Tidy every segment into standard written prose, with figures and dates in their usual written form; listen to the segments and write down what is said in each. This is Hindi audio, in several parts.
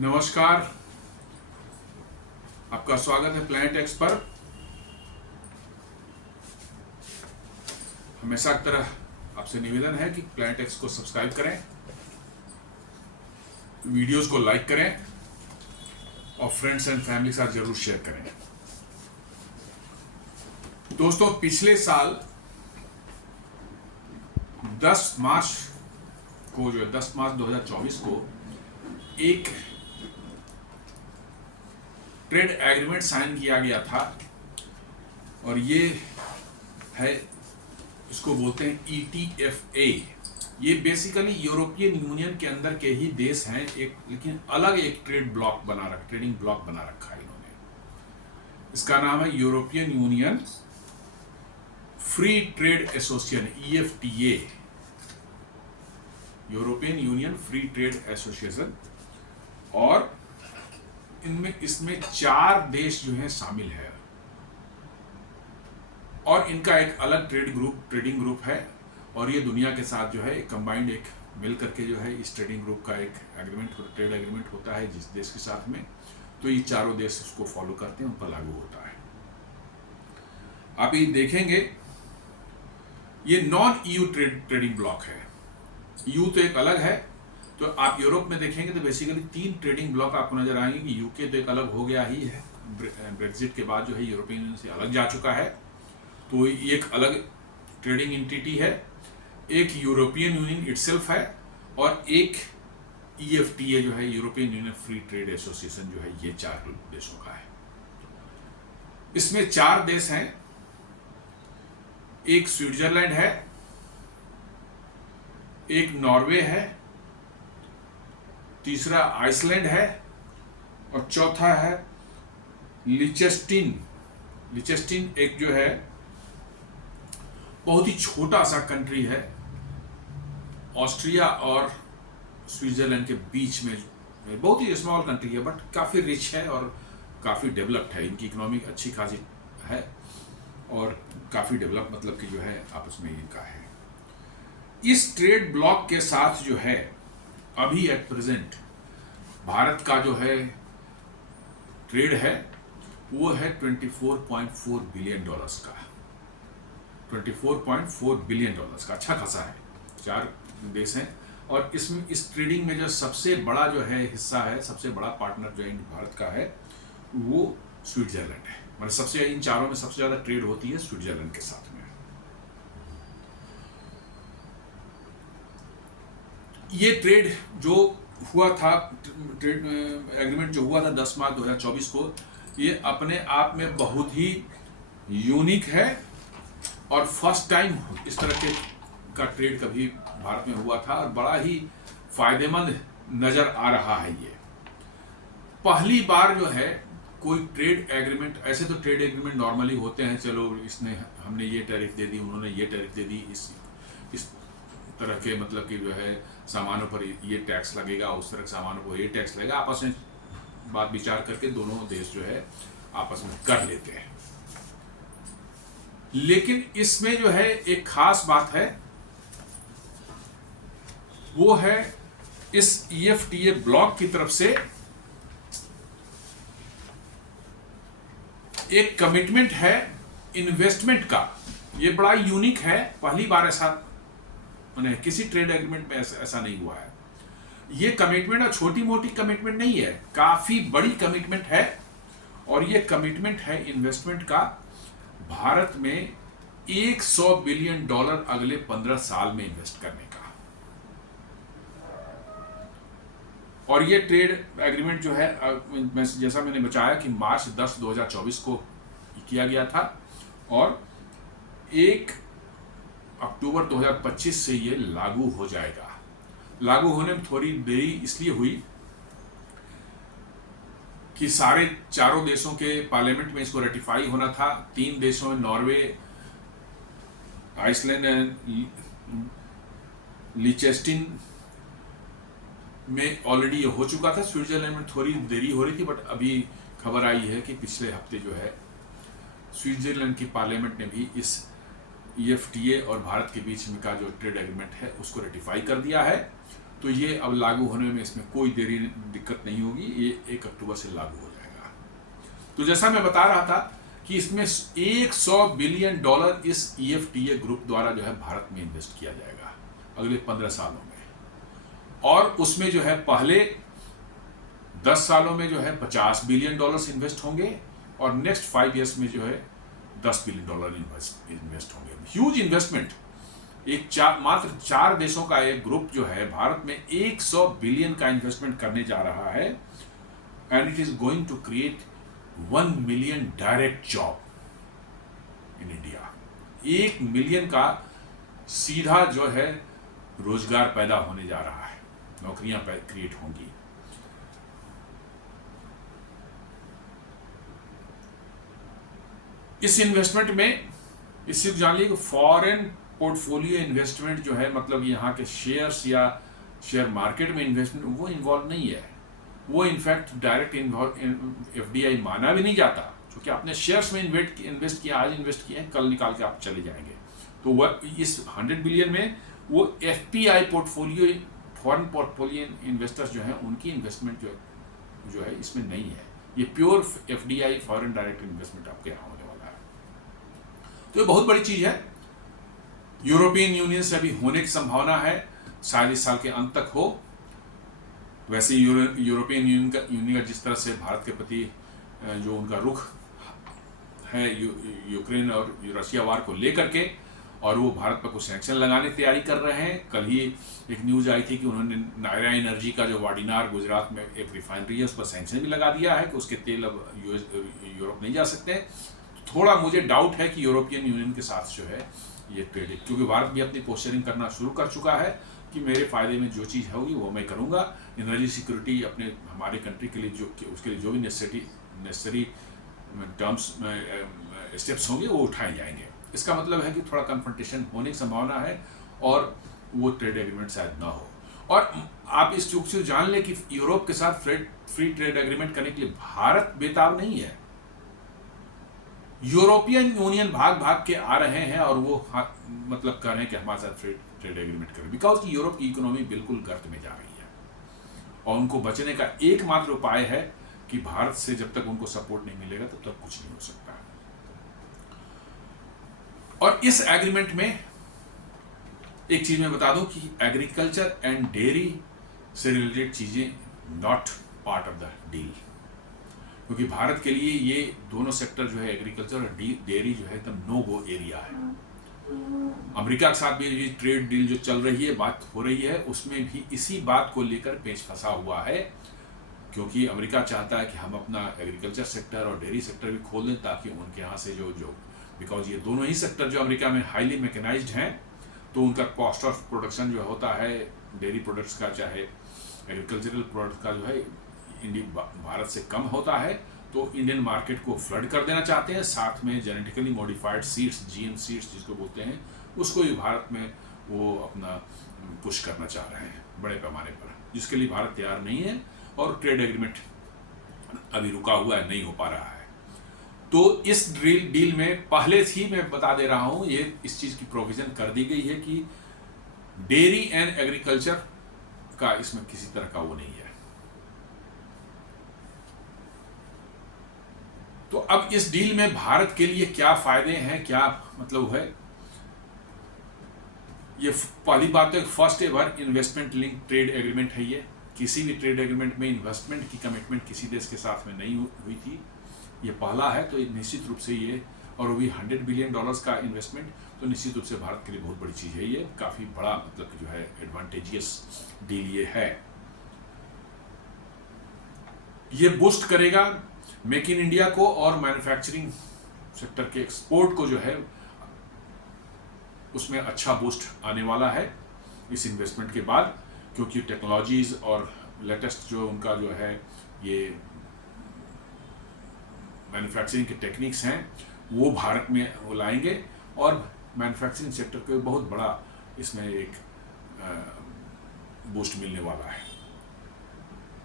नमस्कार, आपका स्वागत है प्लैनेट एक्स पर। हमेशा की तरह आपसे निवेदन है कि प्लैनेट एक्स को सब्सक्राइब करें, वीडियोस को लाइक करें और फ्रेंड्स एंड फैमिली के साथ जरूर शेयर करें। दोस्तों, पिछले साल 10 मार्च को 10 मार्च 2024 को एक ट्रेड एग्रीमेंट साइन किया गया था और ये है, इसको बोलते हैं ETFA। ये बेसिकली यूरोपियन यूनियन के अंदर के ही देश हैं, लेकिन अलग एक ट्रेडिंग ब्लॉक बना रखा है इन्होंने। इसका नाम है European union free trade association, EFTA, European union free trade association. और इसमें 4 देश जो हैं शामिल है और इनका एक अलग ट्रेडिंग ग्रुप है। और ये दुनिया के साथ जो है एक कंबाइंड एक मिल करके जो है इस ट्रेडिंग ग्रुप का एक ट्रेड एग्रीमेंट होता है जिस देश के साथ में, तो ये चारों देश उसको फॉलो करते हैं, उन पर लागू होता है। आप ये देखेंगे, ये नॉन EU ट्रेडिंग ब्लॉक है। EU तो एक अलग है। तो आप यूरोप में देखेंगे तो बेसिकली 3 ट्रेडिंग ब्लॉक आपको नजर आएंगे कि यूके तो एक अलग हो गया ही है, ब्रेक्जिट के बाद जो है यूरोपियन यूनियन से अलग जा चुका है, तो ये एक अलग ट्रेडिंग एंटिटी है। एक यूरोपियन यूनियन इटसेल्फ है और एक EFTA जो है, European union free trade association जो है, ये 4 देशों का है। इसमें 4 देश हैं। एक स्विट्जरलैंड है, एक नॉर्वे है, तीसरा आइसलैंड है और चौथा है लिचेस्टीन। लिचेस्टीन एक जो है बहुत ही छोटा सा कंट्री है, ऑस्ट्रिया और स्विट्जरलैंड के बीच में। बहुत ही स्मॉल कंट्री है बट काफ़ी रिच है और काफ़ी डेवलप्ड है। इनकी इकोनॉमिक अच्छी खासी है और काफ़ी डेवलप मतलब कि जो है आपस में इनका है। इस ट्रेड ब्लॉक के साथ जो है अभी एट प्रेजेंट भारत का जो है ट्रेड है वो है $24.4 बिलियन का। $24.4 बिलियन का अच्छा खासा है। 4 देश हैं और इसमें इस ट्रेडिंग में जो सबसे बड़ा जो है हिस्सा है, सबसे बड़ा पार्टनर जो भारत का है वो स्विट्जरलैंड है। मतलब सबसे इन चारों में सबसे ज़्यादा ट्रेड होती है स्विट्जरलैंड के साथ में। ये ट्रेड जो हुआ था, ट्रेड एग्रीमेंट जो हुआ था 10 मार्च 2024 को, ये अपने आप में बहुत ही यूनिक है और फर्स्ट टाइम इस तरह का ट्रेड कभी भारत में हुआ था और बड़ा ही फायदेमंद नज़र आ रहा है। ये पहली बार जो है कोई ट्रेड एग्रीमेंट, ऐसे तो ट्रेड एग्रीमेंट नॉर्मली होते हैं, चलो इसने हमने ये टैरिफ दे दी, उन्होंने ये टैरिफ दे दी, इस तरह के मतलब कि जो है सामानों पर ये टैक्स लगेगा, उस तरह के सामानों पर ये टैक्स लगेगा, आपस में बात विचार करके दोनों देश जो है आपस में कर लेते हैं। लेकिन इसमें जो है एक खास बात है, वो है इस EFTA ब्लॉक की तरफ से एक कमिटमेंट है इन्वेस्टमेंट का। ये बड़ा यूनिक है, पहली बार ऐसा किसी ट्रेड एग्रीमेंट में ऐसा नहीं हुआ है। ये कमिटमेंट और छोटी मोटी कमिटमेंट नहीं है, काफी बड़ी कमिटमेंट है और ये कमिटमेंट है इन्वेस्टमेंट का। भारत में $100 बिलियन अगले 15 साल में इन्वेस्ट करने का। और ये ट्रेड एग्रीमेंट जो है, जैसा मैंने बताया कि मार्च 10, 2024 को किया गया था और 1 अक्टूबर 2025 से ये लागू हो जाएगा। लागू होने में थोड़ी देरी इसलिए हुई कि चारों देशों के पार्लियामेंट में इसको रेटिफाई होना था। 3 देशों में, नॉर्वे, आइसलैंड, लिचेस्टीन में ऑलरेडी हो चुका था। स्विट्जरलैंड में थोड़ी देरी हो रही थी बट अभी खबर आई है कि पिछले हफ्ते जो है स्विट्जरलैंड की पार्लियामेंट ने भी इस EFTA और भारत के बीच में का जो ट्रेड एग्रीमेंट है उसको रेटिफाई कर दिया है तो ये अब लागू होने में इसमें कोई देरी दिक्कत नहीं होगी, ये 1 अक्टूबर से लागू हो जाएगा। तो जैसा मैं बता रहा था कि इसमें $100 बिलियन इस EFTA ग्रुप द्वारा जो है भारत में इन्वेस्ट किया जाएगा अगले 15 सालों में, और उसमें जो है पहले 10 सालों में जो है $50 बिलियन इन्वेस्ट होंगे, और नेक्स्ट 5 ईयर्स में जो है $10 बिलियन इन्वेस्ट होंगे। Huge investment. मात्र 4 देशों का एक ग्रुप जो है भारत में 100 बिलियन का इन्वेस्टमेंट करने जा रहा है, and it is going to create 1 million direct job in India. 1 million का सीधा जो है रोजगार पैदा होने जा रहा है, नौकरियां क्रिएट होंगी। इस इन्वेस्टमेंट में इससे जान लीजिए कि फॉरेन पोर्टफोलियो इन्वेस्टमेंट जो है, मतलब यहाँ के शेयर्स या शेयर मार्केट में इन्वेस्टमेंट, वो इन्वॉल्व नहीं है। वो इनफैक्ट डायरेक्ट FDI माना भी नहीं जाता, क्योंकि आपने शेयर्स में इन्वेस्ट किया, आज इन्वेस्ट किया है, कल निकाल के आप चले जाएंगे। तो वह इस 100 बिलियन में वो FPI portfolio, foreign portfolio investors जो हैं, उनकी इन्वेस्टमेंट जो है इसमें नहीं है। ये pure FDI foreign direct investment आपके यहाँ होने वाला है। तो ये बहुत बड़ी चीज़ है। यूरोपियन यूनियन से अभी होने की संभावना है, शायद इस साल के अंत तक हो। वैसे यूरोपियन यूनियन का जिस तरह से भारत के प्रति जो उनका रुख है यूक्रेन और रशिया वार को लेकर के, और वो भारत पर कुछ सैंक्शन लगाने की तैयारी कर रहे हैं। कल ही एक न्यूज़ आई थी कि उन्होंने नायरा एनर्जी का जो वाडिनार गुजरात में एक रिफाइनरी है, उस पर सैंक्शन भी लगा दिया है कि उसके तेल अब यूरोप नहीं जा सकते। थोड़ा मुझे डाउट है कि यूरोपियन यूनियन के साथ जो है ये ट्रेड, क्योंकि भारत भी अपनी पोस्चरिंग करना शुरू कर चुका है कि मेरे फायदे में जो चीज़ होगी वो मैं करूँगा। एनर्जी सिक्योरिटी अपने हमारे कंट्री के लिए उसके लिए जो भी नेसेसरी टर्म्स स्टेप्स होंगे वो उठाए जाएंगे। इसका मतलब है कि थोड़ा कन्फ्रंटेशन होने की संभावना है, और वो ट्रेड एग्रीमेंट शायद ना हो। और आप इस चूक से जान लें कि यूरोप के साथ फ्री ट्रेड एग्रीमेंट करने के लिए भारत बेताब नहीं है। यूरोपियन यूनियन भाग भाग के आ रहे हैं और वो मतलब कह रहे हैं कि हमारे साथ फ्री ट्रेड एग्रीमेंट करें, बिकॉज यूरोप की इकोनॉमी बिल्कुल गर्त में जा रही है, और उनको बचने का एकमात्र उपाय है कि भारत से जब तक उनको सपोर्ट नहीं मिलेगा तब तक कुछ नहीं हो सकता। और इस एग्रीमेंट में एक चीज मैं बता दूं कि एग्रीकल्चर एंड डेयरी से रिलेटेड चीजें not part of the deal, क्योंकि भारत के लिए ये दोनों सेक्टर जो है, एग्रीकल्चर और डेयरी जो है, एकदम नो गो एरिया है। अमेरिका के साथ भी ये ट्रेड डील जो चल रही है, बात हो रही है, उसमें भी इसी बात को लेकर पेच फंसा हुआ है, क्योंकि अमेरिका चाहता है कि हम अपना एग्रीकल्चर सेक्टर और डेयरी सेक्टर भी खोल दें, ताकि उनके यहाँ से जो बिकॉज ये दोनों ही सेक्टर जो अमेरिका में हाईली मैकेनाइज्ड हैं, तो उनका कॉस्ट ऑफ प्रोडक्शन जो होता है डेयरी प्रोडक्ट्स का, चाहे एग्रीकल्चरल प्रोडक्ट का, जो है भारत से कम होता है। तो इंडियन मार्केट को फ्लड कर देना चाहते हैं। साथ में genetically modified seeds, GM seeds जिसको बोलते हैं, उसको भी भारत में वो अपना पुश करना चाह रहे हैं बड़े पैमाने पर, जिसके लिए भारत तैयार नहीं है, और ट्रेड एग्रीमेंट अभी रुका हुआ है, नहीं हो पा रहा है। तो इस डील में पहले ही मैं बता दे रहा हूं, ये इस चीज की प्रोविजन कर दी गई है कि डेयरी एंड एग्रीकल्चर का इसमें किसी तरह का वो नहीं है। तो अब इस डील में भारत के लिए क्या फायदे हैं, क्या मतलब है, ये पहली बात है, first ever investment link trade agreement है ये। किसी भी ट्रेड एग्रीमेंट में इन्वेस्टमेंट की कमिटमेंट किसी देश के साथ में नहीं हुई थी, ये पहला है। तो निश्चित रूप से ये, और वो भी $100 बिलियन का इन्वेस्टमेंट, तो निश्चित रूप से भारत के लिए बहुत बड़ी चीज़ है। ये काफ़ी बड़ा मतलब जो है एडवांटेजियस डील ये है। ये बूस्ट करेगा मेक इन इंडिया को, और मैन्युफैक्चरिंग सेक्टर के एक्सपोर्ट को जो है उसमें अच्छा बूस्ट आने वाला है इस इन्वेस्टमेंट के बाद, क्योंकि टेक्नोलॉजीज और लेटेस्ट जो उनका जो है ये मैन्युफैक्चरिंग के टेक्निक्स हैं वो भारत में वो लाएंगे, और मैन्युफैक्चरिंग सेक्टर को बहुत बड़ा इसमें एक बूस्ट मिलने वाला है।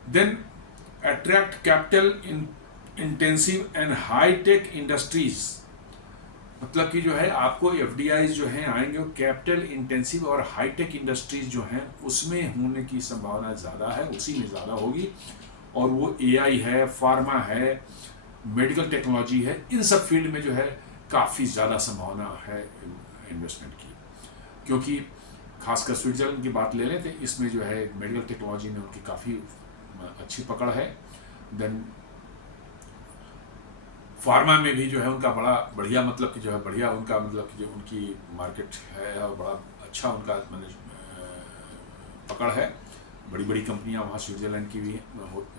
Then attract capital in intensive and high tech industries मतलब कि जो है आपको एफडीआई जो हैं आएंगे, वो कैपिटल इंटेंसिव और हाईटेक इंडस्ट्रीज जो हैं उसमें होने की संभावना ज़्यादा है, उसी में ज़्यादा होगी। और वो एआई है, फार्मा है, मेडिकल टेक्नोलॉजी है, इन सब फील्ड में जो है काफ़ी ज़्यादा संभावना है इन्वेस्टमेंट की। क्योंकि खासकर स्विट्जरलैंड की बात ले लें तो इसमें जो है मेडिकल टेक्नोलॉजी में उनकी काफ़ी अच्छी पकड़ है। देन फार्मा में भी जो है उनका बड़ा बढ़िया, मतलब कि जो है बढ़िया उनका, मतलब कि जो उनकी मार्केट है और बड़ा अच्छा उनका पकड़ है। बड़ी बड़ी कंपनियां वहाँ स्विट्जरलैंड की भी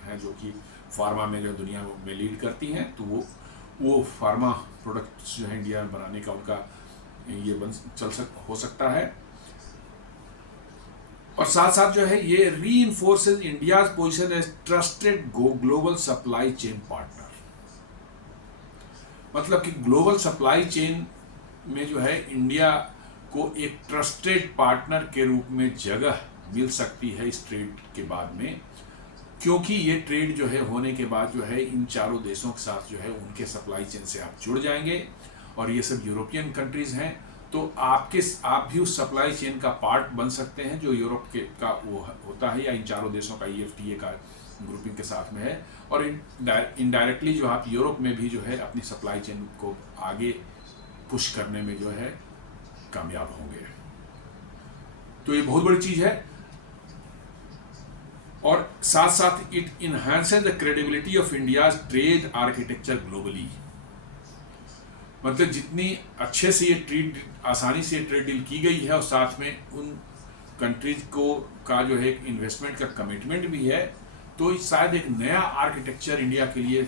हैं जो कि फार्मा में जो दुनिया में लीड करती हैं। तो वो फार्मा प्रोडक्ट्स जो है इंडिया में बनाने का उनका ये हो सकता है। और साथ साथ जो है ये reinforces India's position as trusted global supply chain partner. मतलब कि ग्लोबल सप्लाई चेन में जो है इंडिया को एक ट्रस्टेड पार्टनर के रूप में जगह मिल सकती है इस ट्रेड के बाद में। क्योंकि ये ट्रेड जो है होने के बाद जो है इन चारों देशों के साथ जो है उनके सप्लाई चेन से आप जुड़ जाएंगे, और ये सब यूरोपियन कंट्रीज हैं, तो आप भी उस सप्लाई चेन का पार्ट बन सकते हैं जो यूरोप के का वो होता है, या इन चारों देशों का EFTA का ग्रुपिंग के साथ में है। और इनडायरेक्टली जो आप यूरोप में भी जो है अपनी सप्लाई चेन को आगे पुश करने में जो है कामयाब होंगे। तो ये बहुत बड़ी चीज है। और साथ साथ it enhances the credibility of India's trade architecture globally. मतलब जितनी अच्छे से ये ट्रेड, आसानी से ट्रेड डील की गई है, और साथ में उन कंट्रीज को का जो है इन्वेस्टमेंट का कमिटमेंट भी है, तो शायद एक नया आर्किटेक्चर इंडिया के लिए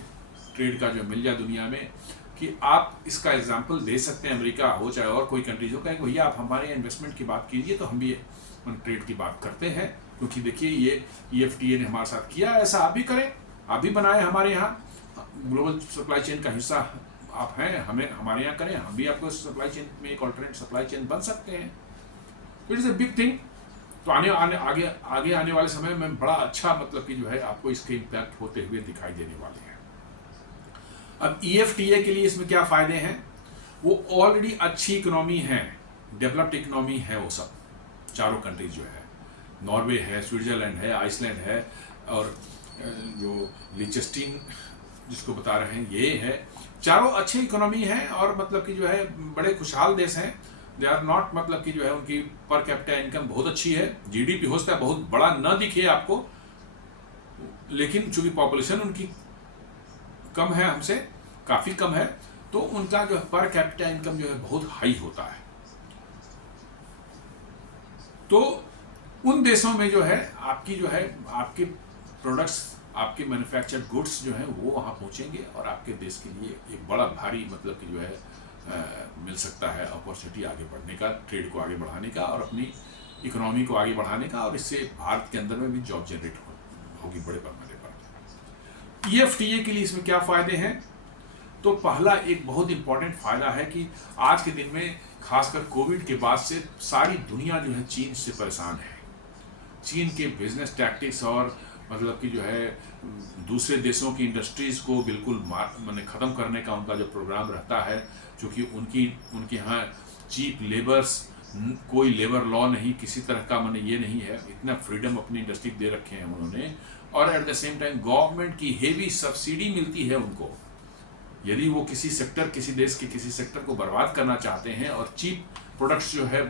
ट्रेड का जो मिल जाए दुनिया में, कि आप इसका एग्जांपल दे सकते हैं, अमेरिका हो चाहे और कोई कंट्रीज हो, कहें भैया आप हमारे इन्वेस्टमेंट की बात कीजिए तो हम भी ट्रेड की बात करते हैं। क्योंकि देखिए ये EFTA ने हमारे साथ किया, ऐसा आप भी करें, आप भी बनाए हमारे यहाँ ग्लोबल सप्लाई चेन का हिस्सा आप हैं, हमें हमारे यहाँ करें, हम भी आपको सप्लाई चेन में एक ऑल्टरनेट सप्लाई चेन बन सकते हैं। It is a big thing. तो आगे आने वाले समय में बड़ा अच्छा, मतलब कि जो है आपको इसके इम्पैक्ट होते हुए दिखाई देने वाले हैं। अब EFTA के लिए इसमें क्या फ़ायदे हैं? वो ऑलरेडी अच्छी इकोनॉमी है, डेवलप्ड इकोनॉमी है, वो सब चारों कंट्रीज जो है, नॉर्वे है, स्विट्जरलैंड है, आइसलैंड है, और जो लिechtenstein जिसको बता रहे हैं ये है। चारों अच्छी इकोनॉमी है और मतलब कि जो है बड़े खुशहाल देश हैं। दे आर नॉट, मतलब कि जो है उनकी पर कैपिटा इनकम बहुत अच्छी है। GDP हो सकता है बहुत बड़ा न दिखे आपको, लेकिन चूंकि पॉपुलेशन उनकी कम है, हमसे काफ़ी कम है, तो उनका जो पर कैपिटा इनकम जो है बहुत हाई होता है। तो उन देशों में जो है आपके प्रोडक्ट्स, आपके मैन्युफैक्चर्ड गुड्स जो हैं वो वहाँ पहुँचेंगे, और आपके देश के लिए एक बड़ा भारी, मतलब कि जो है मिल सकता है अपॉर्चुनिटी आगे बढ़ने का, ट्रेड को आगे बढ़ाने का, और अपनी इकोनॉमी को आगे बढ़ाने का, और इससे भारत के अंदर में भी जॉब जनरेट होगी बड़े पैमाने पर। EFTA के लिए इसमें क्या फ़ायदे हैं? तो पहला एक बहुत इंपॉर्टेंट फ़ायदा है कि आज के दिन में खासकर कोविड के बाद से सारी दुनिया जो है चीन से परेशान है। चीन के बिजनेस टैक्टिक्स और मतलब कि जो है दूसरे देशों की इंडस्ट्रीज़ को बिल्कुल माने ख़त्म करने का उनका जो प्रोग्राम रहता है, क्योंकि उनके यहाँ चीप लेबर्स, कोई लेबर लॉ नहीं, किसी तरह का माने ये नहीं है, इतना फ्रीडम अपनी इंडस्ट्री दे रखे हैं उन्होंने। और at the same time government की हेवी सब्सिडी मिलती है उनको। यदि वो किसी देश के किसी सेक्टर को बर्बाद करना चाहते हैं और चीप प्रोडक्ट्स जो है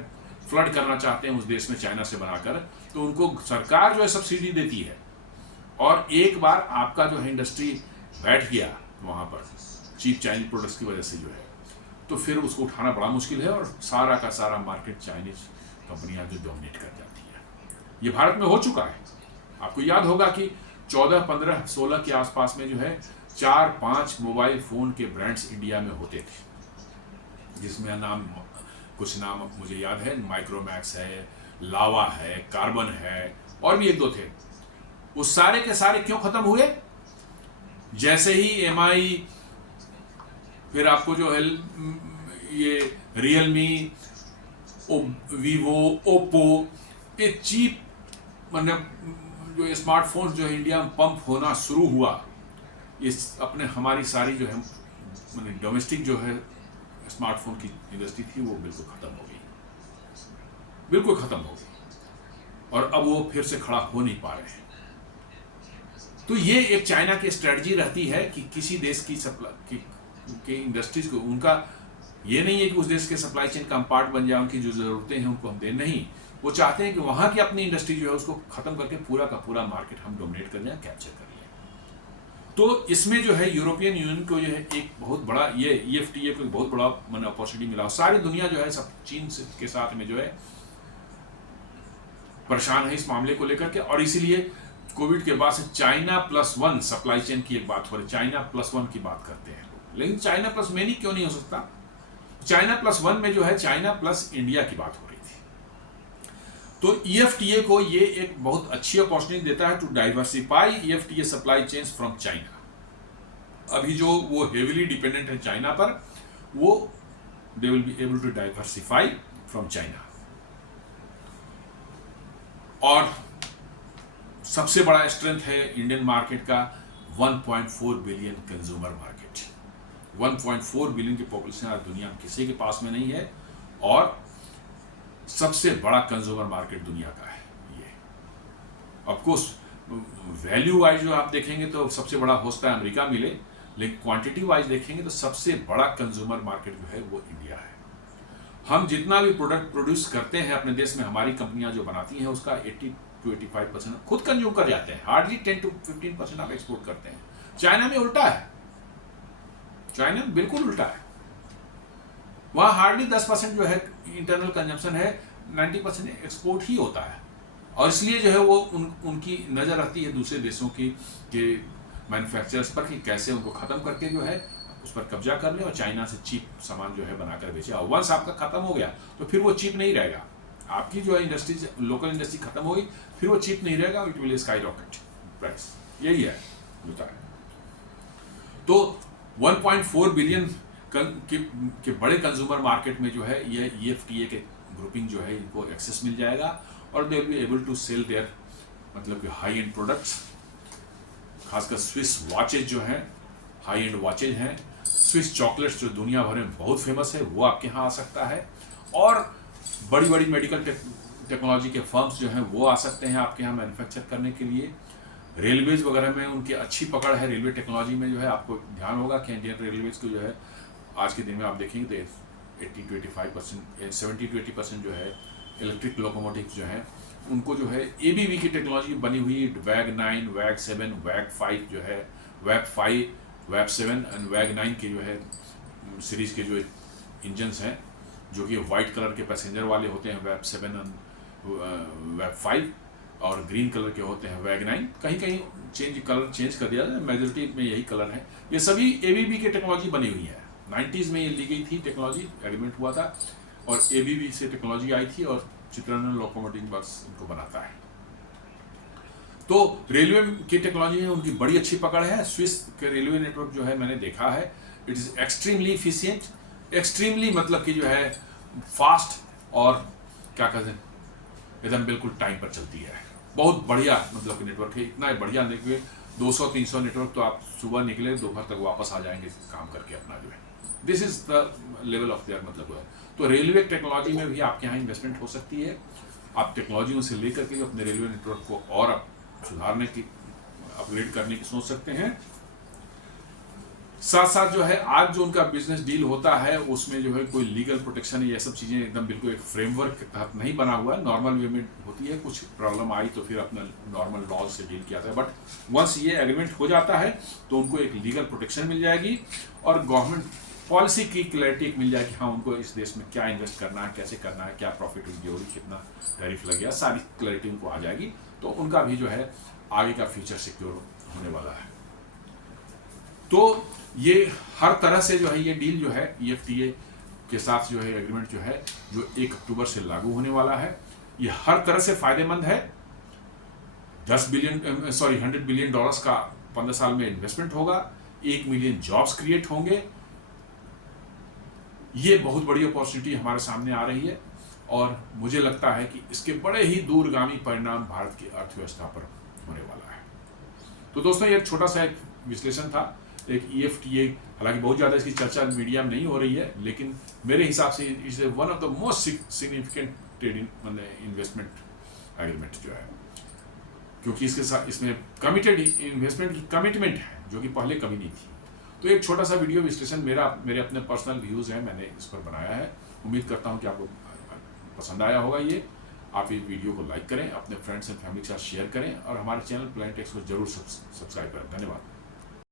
फ्लड करना चाहते हैं उस देश में चाइना से बनाकर, तो उनको सरकार जो है सब्सिडी देती है। और एक बार आपका जो है इंडस्ट्री बैठ गया वहाँ पर चीप चाइनीज प्रोडक्ट्स की वजह से जो है, तो फिर उसको उठाना बड़ा मुश्किल है, और सारा का सारा मार्केट चाइनीज कंपनियां जो डोमिनेट कर जाती है। ये भारत में हो चुका है। आपको याद होगा कि 14, 15, 16 के आसपास में जो है 4-5 मोबाइल फ़ोन के ब्रांड्स इंडिया में होते थे, जिसमें कुछ नाम मुझे याद है, माइक्रोमैक्स है, लावा है, कार्बन है, और भी 1-2 थे। वो सारे के सारे क्यों खत्म हुए? जैसे ही MI, फिर आपको जो है ये रियलमी, वीवो, ओप्पो, ये चीप मतलब जो स्मार्टफोन्स जो है इंडिया में पंप होना शुरू हुआ, इस अपने हमारी सारी जो है डोमेस्टिक जो है स्मार्टफोन की इंडस्ट्री थी वो बिल्कुल ख़त्म हो गई, बिल्कुल ख़त्म हो गई, और अब वो फिर से खड़ा हो नहीं पा रहे हैं। तो ये एक चाइना की स्ट्रेटजी रहती है कि किसी देश की सप्लाई की इंडस्ट्रीज को, उनका ये नहीं है कि उस देश के सप्लाई चेन का हम पार्ट बन जाए, उनकी जो ज़रूरतें हैं उनको हम दें, नहीं, वो चाहते हैं कि वहाँ की अपनी इंडस्ट्री जो है उसको ख़त्म करके पूरा का पूरा मार्केट हम डोमिनेट कर जाएं, कैप्चर कर लें। तो इसमें जो है यूरोपियन यूनियन को जो है एक बहुत बड़ा ये EFTA को बहुत बड़ा मैंने अपॉर्चुनिटी मिला। सारी दुनिया जो है सब चीन के साथ में जो है परेशान है इस मामले को लेकर के, और इसीलिए कोविड के बाद से China+1 सप्लाई चेन की एक बात हो रही है, China+1 की बात करते हैं, लेकिन China+ में क्यों नहीं हो सकता? China+1 में जो है China+ इंडिया की बात हो रही थी। तो EFTA को ये एक बहुत अच्छी अपॉर्चुनिटी देता है to diversify EFTA supply chains from China. अभी जो वो हेविली डिपेंडेंट है चाइना पर, वो they will be able to diversify from China. और सबसे बड़ा स्ट्रेंथ है इंडियन मार्केट का 1.4 बिलियन कंज्यूमर मार्केट। 1.4 बिलियन की पॉपुलेशन आज दुनिया में किसी के पास में नहीं है, और सबसे बड़ा कंज्यूमर मार्केट दुनिया का है ये। ऑफ कोर्स वैल्यू वाइज जो आप देखेंगे तो सबसे बड़ा हो सकता है अमेरिका मिले, लेकिन क्वांटिटी वाइज देखेंगे तो सबसे बड़ा कंज्यूमर मार्केट जो है वो इंडिया है। हम जितना भी प्रोडक्ट प्रोड्यूस करते हैं अपने देश में, हमारी कंपनियां जो बनाती हैं उसका 80 to 85% खुद कंज्यूम कर जाते हैं, हार्डली 10 to 15% आप एक्सपोर्ट करते हैं। चाइना में उल्टा है, चाइना में बिल्कुल उल्टा है, वहां हार्डली 10% जो है इंटरनल कंजम्पशन है, 90% एक्सपोर्ट ही होता है। और इसलिए जो है वो उनकी नज़र रहती है दूसरे देशों की के मैन्युफैक्चरर्स पर कि कैसे उनको ख़त्म करके जो है उस पर कब्जा कर ले और चाइना से चीप सामान जो है बनाकर बेचे। और वंस आपका ख़त्म हो गया तो फिर वो चीप नहीं रहेगा, आपकी जो है इंडस्ट्रीज लोकल इंडस्ट्री खत्म होगी, फिर वो चीप नहीं रहेगा, it will sky rocket price. यही है होता है। तो 1.4 बिलियन के बड़े कंज्यूमर मार्केट में जो है ये EFTA के ग्रुपिंग जो है इनको एक्सेस मिल जाएगा, और they will be able to sell their मतलब कि हाई एंड प्रोडक्ट्स, खासकर स्विस वॉचेज जो हैं हाई एंड वॉचेज हैं, स्विस चॉकलेट्स जो दुनिया भर में बहुत फेमस है वो आपके यहाँ आ सकता है, और बड़ी बड़ी मेडिकल टेक्नोलॉजी के फर्म्स जो हैं वो आ सकते हैं आपके यहाँ मैन्युफैक्चर करने के लिए। रेलवेज वगैरह में उनकी अच्छी पकड़ है, रेलवे टेक्नोलॉजी में जो है आपको ध्यान होगा कि इंडियन रेलवेज को जो है आज के दिन में आप देखेंगे तो 80 to 85%, 70 to 80% जो है इलेक्ट्रिक लोकोमोटिव जो हैं उनको जो है ABB की टेक्नोलॉजी बनी हुई WAG 9, WAG 7, WAG 5 जो है WAG 5, WAG 7 एंड WAG 9 के जो है सीरीज़ के जो इंजन्स हैं जो कि वाइट कलर के पैसेंजर वाले होते हैं WAG 7 एंड WAG 5, और ग्रीन कलर के होते हैं WAG 9। कहीं कहीं कलर चेंज कर दिया जाए, मेजॉरिटी में यही कलर है। ये सभी ABB की टेक्नोलॉजी बनी हुई है, 90s में ये ली गई थी टेक्नोलॉजी, एग्रीमेंट हुआ था और ABB से टेक्नोलॉजी आई थी और चित्रन लोकोमोटिव बस इनको बनाता है। तो रेलवे की टेक्नोलॉजी में उनकी बड़ी अच्छी पकड़ है। स्विस के रेलवे नेटवर्क जो है मैंने देखा है, it is extremely efficient, extremely मतलब कि जो है फास्ट, और क्या कहते हैं एकदम बिल्कुल टाइम पर चलती है। बहुत बढ़िया मतलब कि नेटवर्क है, इतना बढ़िया देखिए 200-300 नेटवर्क तो आप सुबह निकले दोपहर तक वापस आ जाएंगे काम करके अपना जो है। This is the level of their मतलब है। तो रेलवे टेक्नोलॉजी में भी आपके यहाँ इन्वेस्टमेंट हो सकती है, आप टेक्नोलॉजी से लेकर के अपने रेलवे नेटवर्क को और आप सुधारने की अपग्रेड करने की सोच सकते हैं। साथ साथ जो है आज जो उनका बिजनेस डील होता है उसमें जो है कोई लीगल प्रोटेक्शन ये सब चीज़ें एकदम बिल्कुल एक फ्रेमवर्क के तहत नहीं बना हुआ है, नॉर्मल वे में होती है। कुछ प्रॉब्लम आई तो फिर अपना नॉर्मल लॉ से डील किया था, बट वंस ये एग्रीमेंट हो जाता है तो उनको एक लीगल प्रोटेक्शन मिल जाएगी और गवर्नमेंट पॉलिसी की क्लैरिटी मिल जाएगी, हाँ उनको इस देश में क्या इन्वेस्ट करना है, कैसे करना है, क्या प्रॉफिट होगी, कितना टैरिफ लग गया, सारी क्लैरिटी उनको आ जाएगी। तो उनका भी जो है आगे का फ्यूचर सिक्योर होने वाला है। तो ये हर तरह से जो है ये डील जो है EFTA के साथ जो है एग्रीमेंट जो है जो 1 अक्टूबर से लागू होने वाला है, ये हर तरह से फायदेमंद है। 100 बिलियन डॉलर्स का 15 साल में इन्वेस्टमेंट होगा, 1 मिलियन जॉब्स क्रिएट होंगे। ये बहुत बड़ी अपॉर्चुनिटी हमारे सामने आ रही है और मुझे लगता है कि इसके बड़े ही दूरगामी परिणाम भारत की अर्थव्यवस्था पर होने वाला है। तो दोस्तों ये छोटा सा एक विश्लेषण था एक EFTA, हालांकि बहुत ज़्यादा इसकी चर्चा मीडिया में नहीं हो रही है, लेकिन मेरे हिसाब से is one of the most significant trading investment agreement जो है, क्योंकि इसके साथ इसमें कमिटेड इन्वेस्टमेंट की कमिटमेंट है जो कि पहले कभी नहीं थी। तो एक छोटा सा वीडियो विश्लेषण मेरे अपने पर्सनल व्यूज़ हैं, मैंने इस पर बनाया है। उम्मीद करता हूँ कि आपको पसंद आया होगा। ये आप इस वीडियो को लाइक करें, अपने फ्रेंड्स एंड फैमिली के साथ शेयर करें और हमारे चैनल प्लान टेक्स को जरूर सब्सक्राइब करें। धन्यवाद।